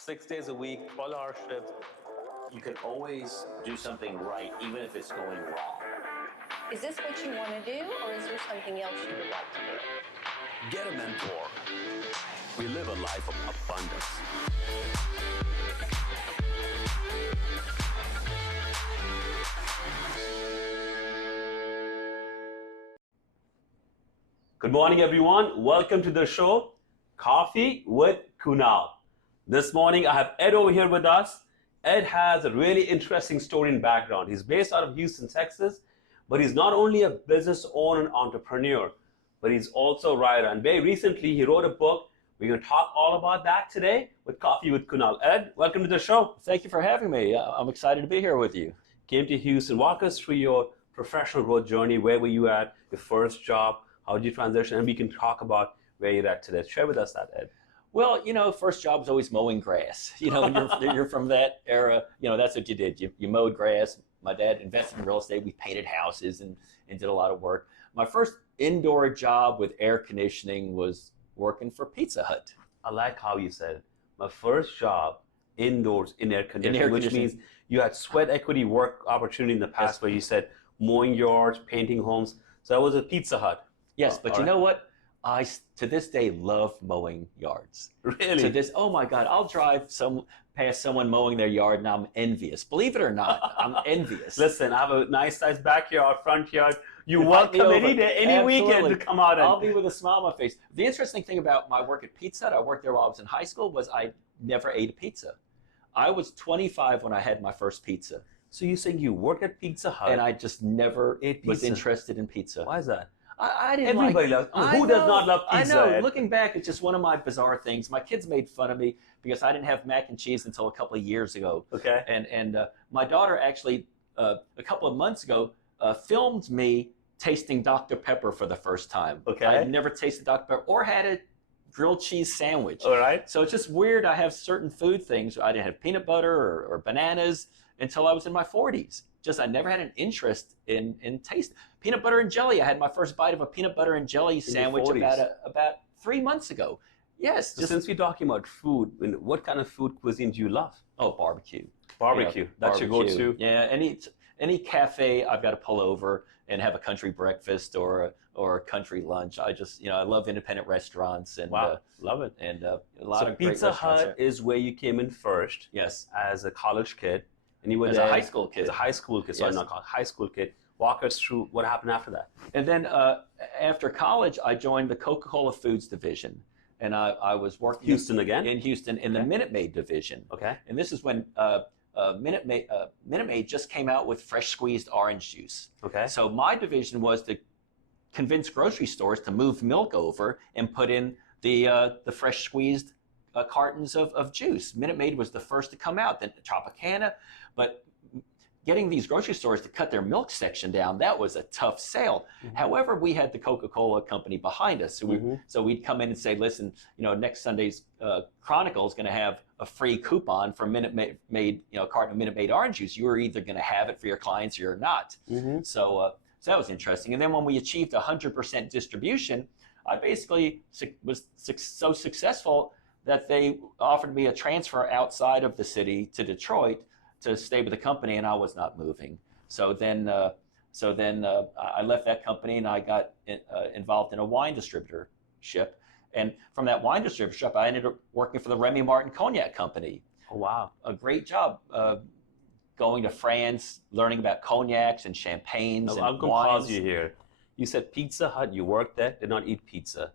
6 days a week, 12-hour shifts. You can always do something right, even if it's going wrong. Is this what you want to do, or is there something else you would like to do? Get a mentor. We live a life of abundance. Good morning, everyone. Welcome to the show, Coffee with Kunal. This morning, I have Ed over here with us. Ed has a really interesting story and background. He's based out of Houston, Texas, but he's not only a business owner and entrepreneur, but he's also a writer. And very recently, he wrote a book. We're going to talk all about that today with Coffee with Kunal. Ed, welcome to the show. Thank you for having me. I'm excited to be here with you. Came to Houston. Walk us through your professional growth journey. Where were you at? Your first job? How did you transition? And we can talk about where you're at today. Share with us that, Ed. Well, first job was always mowing grass. You're from that era. That's what you did. You mowed grass. My dad invested in real estate. We painted houses and did a lot of work. My first indoor job with air conditioning was working for Pizza Hut. I like how you said it. My first job indoors in air conditioning, which means you had sweat equity work opportunity in the past. Yes. Where you said mowing yards, painting homes. So that was a Pizza Hut. Yes, but you know what? I, to this day, love mowing yards. Really? Oh my God, I'll drive past someone mowing their yard and I'm envious. Believe it or not, I'm envious. Listen, I have a nice backyard, front yard. You welcome any day, any weekend to come out. I'll be with a smile on my face. The interesting thing about my work at Pizza Hut, I worked there while I was in high school, was I never ate a pizza. I was 25 when I had my first pizza. So you're saying you worked at Pizza Hut? And I just never was interested in pizza. Why is that? I didn't Everybody loves. Who does not love pizza? I know. Looking back, it's just one of my bizarre things. My kids made fun of me because I didn't have mac and cheese until a couple of years ago. Okay. And my daughter actually a couple of months ago filmed me tasting Dr. Pepper for the first time. Okay. I'd never tasted Dr. Pepper or had a grilled cheese sandwich. All right. So it's just weird. I have certain food things. I didn't have peanut butter or bananas until I was in my 40s. I never had an interest in taste. Peanut butter and jelly. I had my first bite of a peanut butter and jelly sandwich about 3 months ago. Yes. So since we're talking about food, what kind of food cuisine do you love? Oh, barbecue. Barbecue. That's your go-to. Yeah. Any cafe, I've got to pull over and have a country breakfast or a country lunch. I love independent restaurants and love it. And a lot of great Pizza Hut is where you came in first. Yes. As a college kid. And you were as a high school kid. As a high school kid, sorry, not college, high school kid. Walk us through what happened after that. And then after college, I joined the Coca-Cola Foods division. And I was working Houston again? In Houston in the Minute Maid division. Okay. And this is when Minute Maid just came out with fresh squeezed orange juice. Okay. So my division was to convince grocery stores to move milk over and put in the fresh squeezed cartons of juice. Minute Maid was the first to come out, then Tropicana. But getting these grocery stores to cut their milk section down, that was a tough sale. Mm-hmm. However, we had the Coca-Cola company behind us. So we'd come in and say, listen, next Sunday's Chronicle is going to have a free coupon for Minute Maid, carton of Minute Maid orange juice. You are either going to have it for your clients or you're not. Mm-hmm. So that was interesting. And then when we achieved 100% distribution, I basically was so successful that they offered me a transfer outside of the city to Detroit to stay with the company, and I was not moving. So then I left that company and I got involved in a wine distributorship. And from that wine distributorship, I ended up working for the Remy Martin Cognac Company. Oh, wow. A great job going to France, learning about cognacs and champagnes and I'm going to pause you here. You said Pizza Hut, you worked there, did not eat pizza.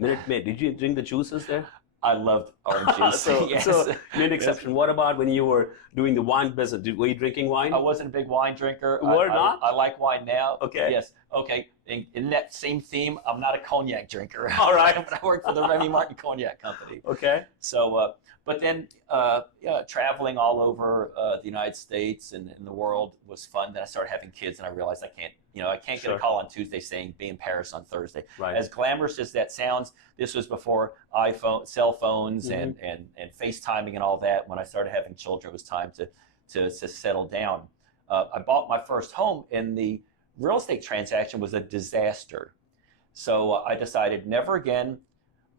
Minute Maid, did you drink the juices there? I loved orange juice. Yes. So made exception. What about when you were doing the wine business? Were you drinking wine? I wasn't a big wine drinker. Not? I like wine now. Okay. Yes. Okay. In that same theme, I'm not a cognac drinker. All right. But I worked for the Remy Martin Cognac Company. Okay. So, but then traveling all over the United States and the world was fun. Then I started having kids, and I realized I can't get a call on Tuesday saying be in Paris on Thursday. Right. As glamorous as that sounds, this was before cell phones and FaceTiming and all that. When I started having children, it was time to settle down. I bought my first home, and the real estate transaction was a disaster. So I decided never again.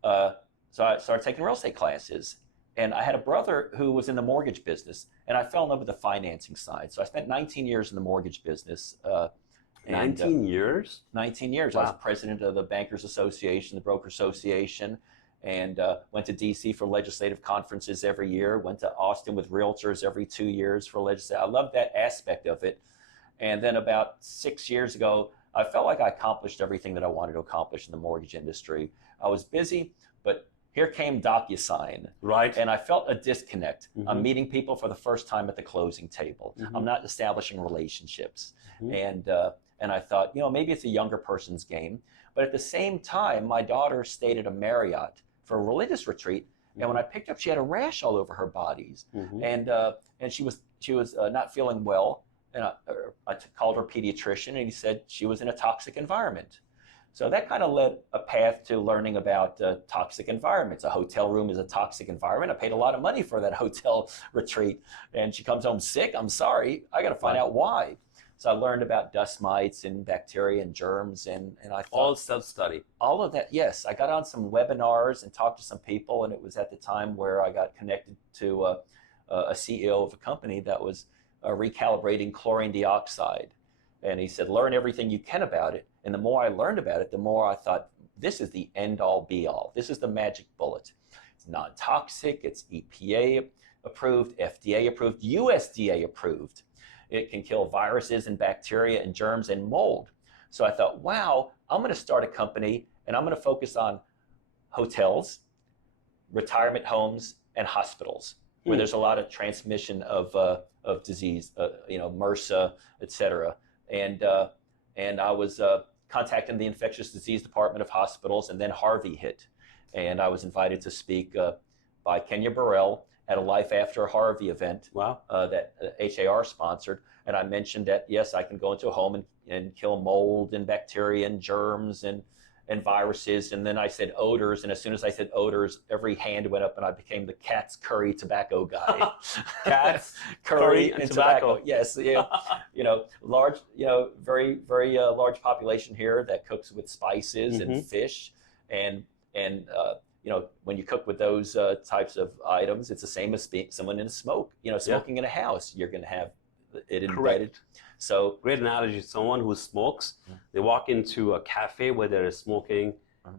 So I started taking real estate classes. And I had a brother who was in the mortgage business, and I fell in love with the financing side. So I spent 19 years in the mortgage business. 19 years? 19 years. Wow. I was president of the Bankers Association, the Broker Association, and went to DC for legislative conferences every year, went to Austin with realtors every 2 years for legislative. I loved that aspect of it. And then about 6 years ago, I felt like I accomplished everything that I wanted to accomplish in the mortgage industry. I was busy, but here came DocuSign. Right. And I felt a disconnect. I'm meeting people for the first time at the closing table. I'm not establishing relationships. And I thought, maybe it's a younger person's game. But at the same time, my daughter stayed at a Marriott for a religious retreat. And when I picked her up, she had a rash all over her bodies. And she was not feeling well. And I called her pediatrician, and he said she was in a toxic environment. So that kind of led a path to learning about toxic environments. A hotel room is a toxic environment. I paid a lot of money for that hotel retreat, and she comes home sick. I'm sorry, I got to find out why. So I learned about dust mites and bacteria and germs, and I thought, all self-study. All of that, yes. I got on some webinars and talked to some people, and it was at the time where I got connected to a CEO of a company that was recalibrating chlorine dioxide. And he said, learn everything you can about it. And the more I learned about it, the more I thought, this is the end-all be-all. This is the magic bullet. It's non-toxic, it's EPA approved, FDA approved, USDA approved. It can kill viruses and bacteria and germs and mold. So I thought, wow, I'm going to start a company, and I'm going to focus on hotels, retirement homes, and hospitals, where there's a lot of transmission of disease, MRSA, et cetera. And I was contacting the infectious disease department of hospitals, and then Harvey hit. And I was invited to speak by Kenya Burrell at a Life After Harvey event. Wow. That HAR sponsored. And I mentioned that, yes, I can go into a home and kill mold and bacteria and germs and viruses. And then I said odors. And as soon as I said odors, every hand went up, and I became the cat's curry tobacco guy. Cats, curry and tobacco. Yes. Large, very, very large population here that cooks with spices and fish. And when you cook with those types of items, it's the same as someone in a smoking in a house. You're going to have it embedded. Correct. So great analogy. Someone who smokes, they walk into a cafe where there is smoking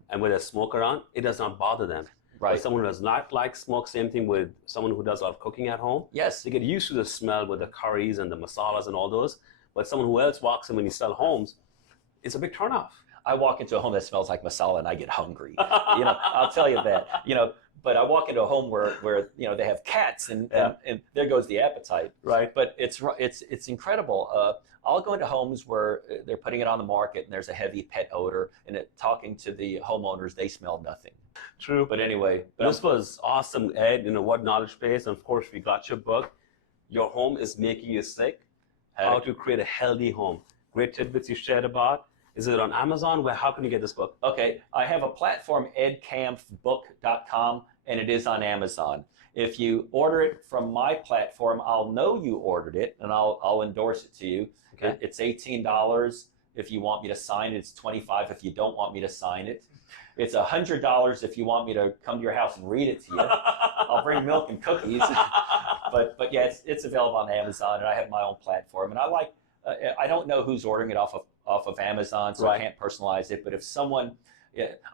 and where there's smoke around, it does not bother them. Right. But someone who does not like smoke, same thing with someone who does a lot of cooking at home. yes, They get used to the smell with the curries and the masalas and all those. But someone who else walks in when you sell homes, it's a big turnoff. I walk into a home that smells like masala and I get hungry. I'll tell you that. But I walk into a home where they have cats and there goes the appetite. Right. But it's incredible. I'll go into homes where they're putting it on the market and there's a heavy pet odor, and talking to the homeowners, they smell nothing. True. But anyway, This was awesome, Ed. What knowledge base. And of course, we got your book. Your home is making you sick. How to create a healthy home. Great tidbits you shared about. Is it on Amazon? How can you get this book? Okay, I have a platform, edkampfbook.com, and it is on Amazon. If you order it from my platform, I'll know you ordered it, and I'll endorse it to you. Okay. It's $18 if you want me to sign it. It's $25 if you don't want me to sign it. It's $100 if you want me to come to your house and read it to you. I'll bring milk and cookies. But yeah, it's available on Amazon, and I have my own platform. And I don't know who's ordering it off of Amazon, so I can't personalize it. But if someone,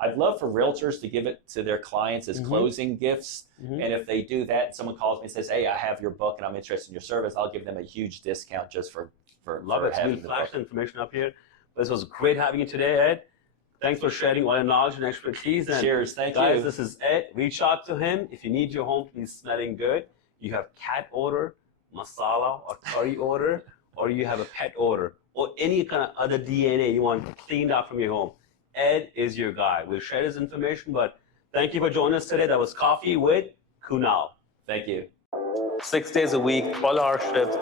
I'd love for realtors to give it to their clients as closing gifts. And if they do that, and someone calls me and says, hey, I have your book and I'm interested in your service, I'll give them a huge discount just for Love it. having We'll the flash book. the information up here. This was great having you today, Ed. Thanks for sharing all your knowledge and expertise. And Cheers. Thank guys, you. this is Ed. Reach out to him if you need your home to be smelling good. You have cat odor, masala, or curry odor, or you have a pet odor, or any kind of other DNA you want cleaned out from your home. Ed is your guy. We'll share his information, but thank you for joining us today. That was Coffee with Kunal. Thank you. 6 days a week, 12-hour shift.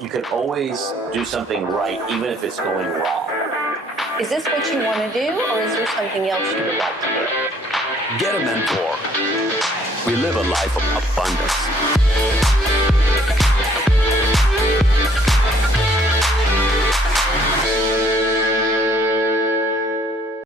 You can always do something right, even if it's going wrong. Is this what you want to do, or is there something else you would like to do? Get a mentor. We live a life of abundance.